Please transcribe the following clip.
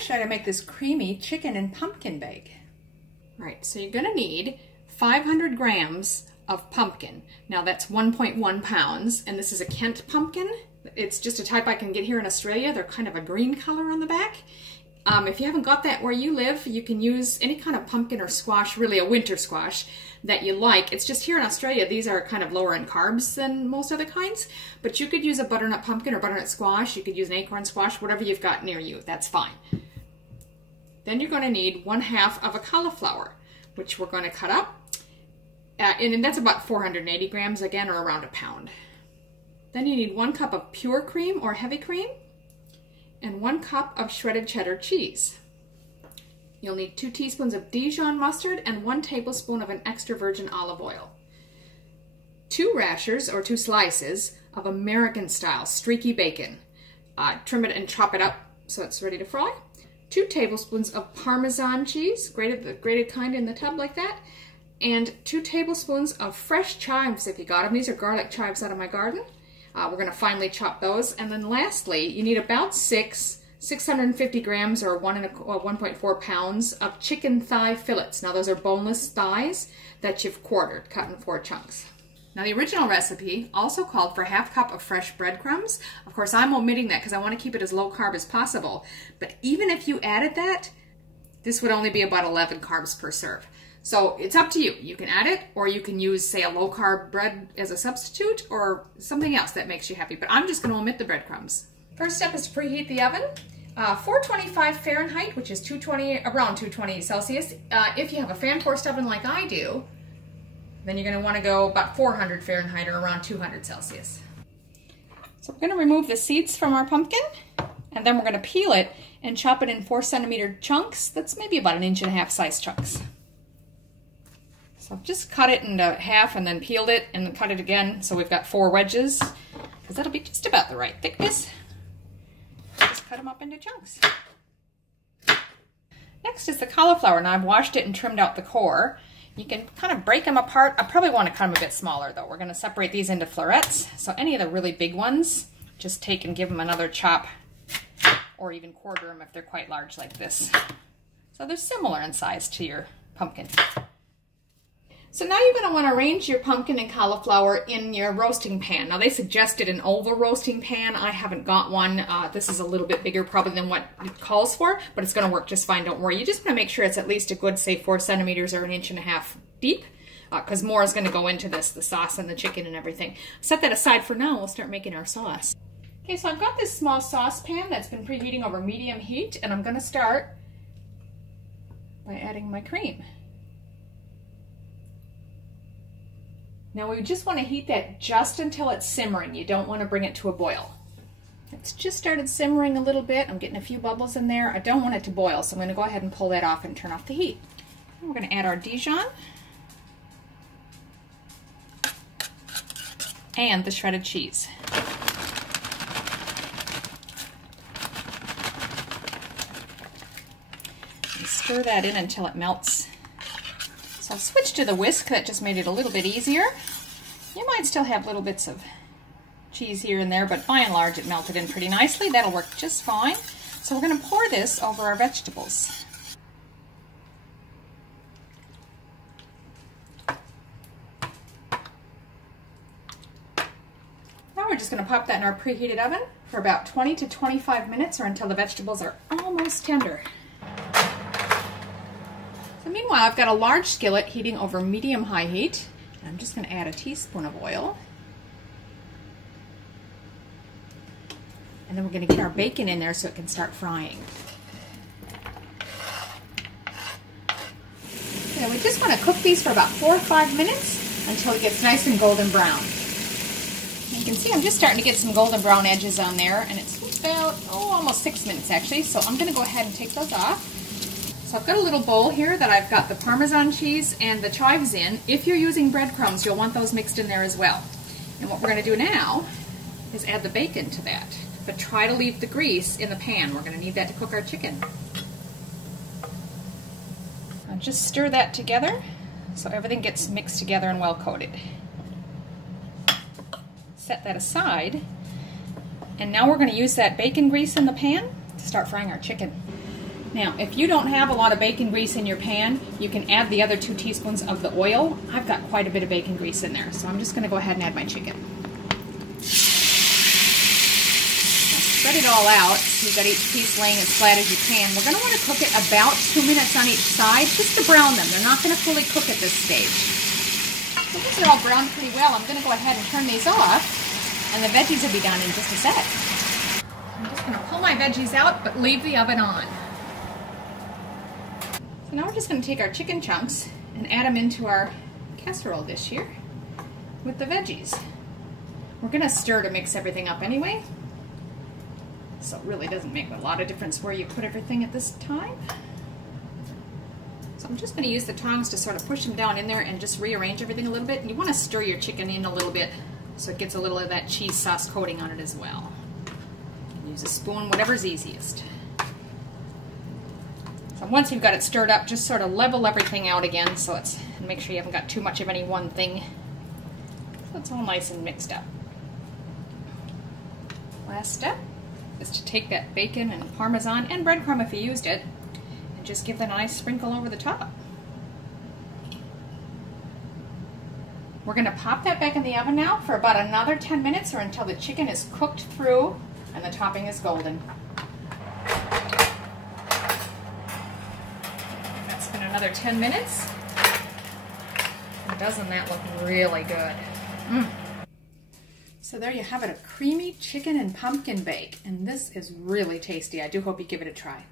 to show you how to make this creamy chicken and pumpkin bake. All right, so you're gonna need 500 grams of pumpkin. Now that's 1.1 pounds, and this is a Kent pumpkin. It's just a type I can get here in Australia. They're kind of a green color on the back. If you haven't got that where you live, you can use any kind of pumpkin or squash, really a winter squash, that you like. It's just here in Australia, these are kind of lower in carbs than most other kinds, but you could use a butternut pumpkin or butternut squash. You could use an acorn squash, whatever you've got near you, that's fine. Then you're going to need 1/2 of a cauliflower, which we're going to cut up. And that's about 480 grams again, or around a pound. Then you need 1 cup of pure cream or heavy cream, and 1 cup of shredded cheddar cheese. You'll need 2 teaspoons of Dijon mustard and 1 tablespoon of an extra virgin olive oil. 2 rashers or 2 slices of American style streaky bacon. Trim it and chop it up so it's ready to fry. 2 tablespoons of parmesan cheese, the grated kind in the tub like that. And 2 tablespoons of fresh chives if you got them. These are garlic chives out of my garden. We're going to finely chop those. And then lastly, you need about 650 grams or 1.4 pounds of chicken thigh fillets. Now those are boneless thighs that you've quartered, cut in 4 chunks. Now the original recipe also called for 1/2 cup of fresh breadcrumbs. Of course I'm omitting that because I want to keep it as low carb as possible. But even if you added that, this would only be about 11 carbs per serve. So it's up to you. You can add it, or you can use, say, a low-carb bread as a substitute, or something else that makes you happy. But I'm just going to omit the breadcrumbs. First step is to preheat the oven. 425 Fahrenheit, which is around 220 Celsius. If you have a fan-forced oven like I do, then you're going to want to go about 400 Fahrenheit or around 200 Celsius. So we're going to remove the seeds from our pumpkin, and then we're going to peel it and chop it in 4-centimeter chunks. That's maybe about 1.5 inch size chunks. So I've just cut it into half and then peeled it and then cut it again, so we've got 4 wedges, because that'll be just about the right thickness. Just cut them up into chunks. Next is the cauliflower. Now I've washed it and trimmed out the core. You can kind of break them apart. I probably want to cut them a bit smaller though. We're going to separate these into florets. So any of the really big ones, just take and give them another chop, or even quarter them if they're quite large like this. So they're similar in size to your pumpkin. So now you're going to want to arrange your pumpkin and cauliflower in your roasting pan. Now they suggested an oval roasting pan. I haven't got one. This is a little bit bigger probably than what it calls for, but it's going to work just fine, don't worry. You just want to make sure it's at least a good, say, 4 centimeters or 1.5 inches deep, because more is going to go into this, the sauce and the chicken and everything. Set that aside for now. We'll start making our sauce. Okay, so I've got this small saucepan that's been preheating over medium heat, and I'm going to start by adding my cream. Now we just want to heat that just until it's simmering. You don't want to bring it to a boil. It's just started simmering a little bit. I'm getting a few bubbles in there. I don't want it to boil, so I'm going to go ahead and pull that off and turn off the heat. And we're going to add our Dijon and the shredded cheese. And stir that in until it melts. So I've switched to the whisk. That just made it a little bit easier. You might still have little bits of cheese here and there, but by and large it melted in pretty nicely. That'll work just fine. So we're going to pour this over our vegetables. Now we're just going to pop that in our preheated oven for about 20 to 25 minutes, or until the vegetables are almost tender. Meanwhile, I've got a large skillet heating over medium-high heat. I'm just going to add a teaspoon of oil. And then we're going to get our bacon in there so it can start frying. Okay, we just want to cook these for about 4 or 5 minutes until it gets nice and golden brown. You can see I'm just starting to get some golden brown edges on there, and it's about, almost 6 minutes actually. So I'm going to go ahead and take those off. So I've got a little bowl here that I've got the Parmesan cheese and the chives in. If you're using breadcrumbs, you'll want those mixed in there as well. And what we're going to do now is add the bacon to that. But try to leave the grease in the pan. We're going to need that to cook our chicken. I'll just stir that together so everything gets mixed together and well coated. Set that aside. And now we're going to use that bacon grease in the pan to start frying our chicken. Now, if you don't have a lot of bacon grease in your pan, you can add the other 2 teaspoons of the oil. I've got quite a bit of bacon grease in there, so I'm just going to go ahead and add my chicken. Spread it all out so you've got each piece laying as flat as you can. We're going to want to cook it about 2 minutes on each side just to brown them. They're not going to fully cook at this stage. So these are all browned pretty well. I'm going to go ahead and turn these off, and the veggies will be done in just a sec. I'm just going to pull my veggies out but leave the oven on. So now we're just going to take our chicken chunks and add them into our casserole dish here with the veggies. We're going to stir to mix everything up anyway, so it really doesn't make a lot of difference where you put everything at this time. So I'm just going to use the tongs to sort of push them down in there and just rearrange everything a little bit. And you want to stir your chicken in a little bit so it gets a little of that cheese sauce coating on it as well. Use a spoon, whatever's easiest. So once you've got it stirred up, just sort of level everything out again so it's, and make sure you haven't got too much of any one thing. So it's all nice and mixed up. Last step is to take that bacon and parmesan and breadcrumb if you used it and just give that a nice sprinkle over the top. We're going to pop that back in the oven now for about another 10 minutes or until the chicken is cooked through and the topping is golden. That's been another 10 minutes. And doesn't that look really good? So there you have it, a creamy chicken and pumpkin bake. And this is really tasty. I do hope you give it a try.